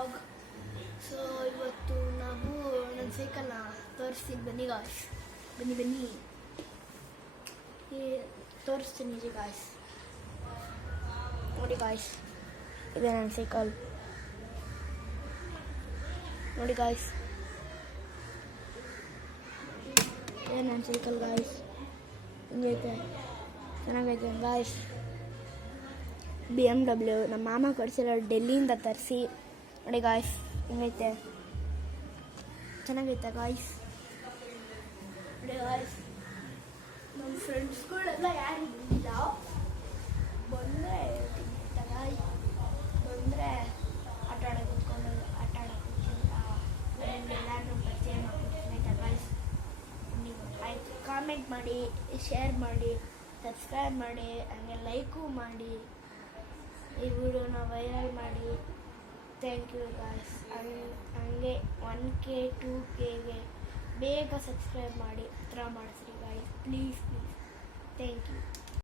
Vlog. So ಇವತ್ತು ನಾವು ನನ್ನ ಸೈಕಲ್ನ ತೋರಿಸ್ತೀನಿ, ಬನ್ನಿ ಗಾಯ್ಸ್, ಬನ್ನಿ ತೋರಿಸ್ತೀನಿ ಗಾಯ್ಸ್. ನೋಡಿ ಗಾಯ್ಸ್, ಇದೆ ನನ್ನ ಸೈಕಲ್, ನೋಡಿ ಗಾಯ್ಸ್, ಇದೆ ನನ್ನ ಸೈಕಲ್ ಗಾಯ್ಸ್. ಹಿಂಗೈತೆ, ಚೆನ್ನಾಗೈತೆ ಗಾಯ್ಸ್. BMW ನಮ್ಮ ಮಾಮ ಕೊಡಿಸಿರೋ, ಡೆಲ್ಲಿಯಿಂದ ತರಿಸಿ. ನೋಡಿ ಗಾಯ್ಸ್, ಹಿಂಗೈತೆ, ಚೆನ್ನಾಗೈತೆ ಗಾಯ್ಸ್. ನೋಡಿ ಗಾಯ್ಸ್, ನಮ್ಮ ಫ್ರೆಂಡ್ಸ್ಗಳೆಲ್ಲ ಯಾರು ಇಲ್ಲ, ಬಂದರೆ ಆಟ ಆಡೋಕೆ ಕೂತ್ಕೊಂಡು ಎಲ್ಲರೂ ಪರಿಚಯ ಮಾಡ್ಕೊಡ್ತೀನಿ ಗಾಯ್ಸ್. ಆಯಿತು, ಕಾಮೆಂಟ್ ಮಾಡಿ, ಶೇರ್ ಮಾಡಿ, ಸಬ್ಸ್ಕ್ರೈಬ್ ಮಾಡಿ, ಹಂಗೆ ಲೈಕು ಮಾಡಿ, ಈ ವಿಡಿಯೋನ ವೈರಲ್ ಮಾಡಿ. Thank you guys. ಹಂಗೆ 1K 2Kಗೆ ಬೇಗ ಸಬ್ಸ್ಕ್ರೈಬ್ ಮಾಡಿ, ಹತ್ರ ಮಾಡಿಸ್ರಿ ಗಾಯ್ಸ್ ಪ್ಲೀಸ್.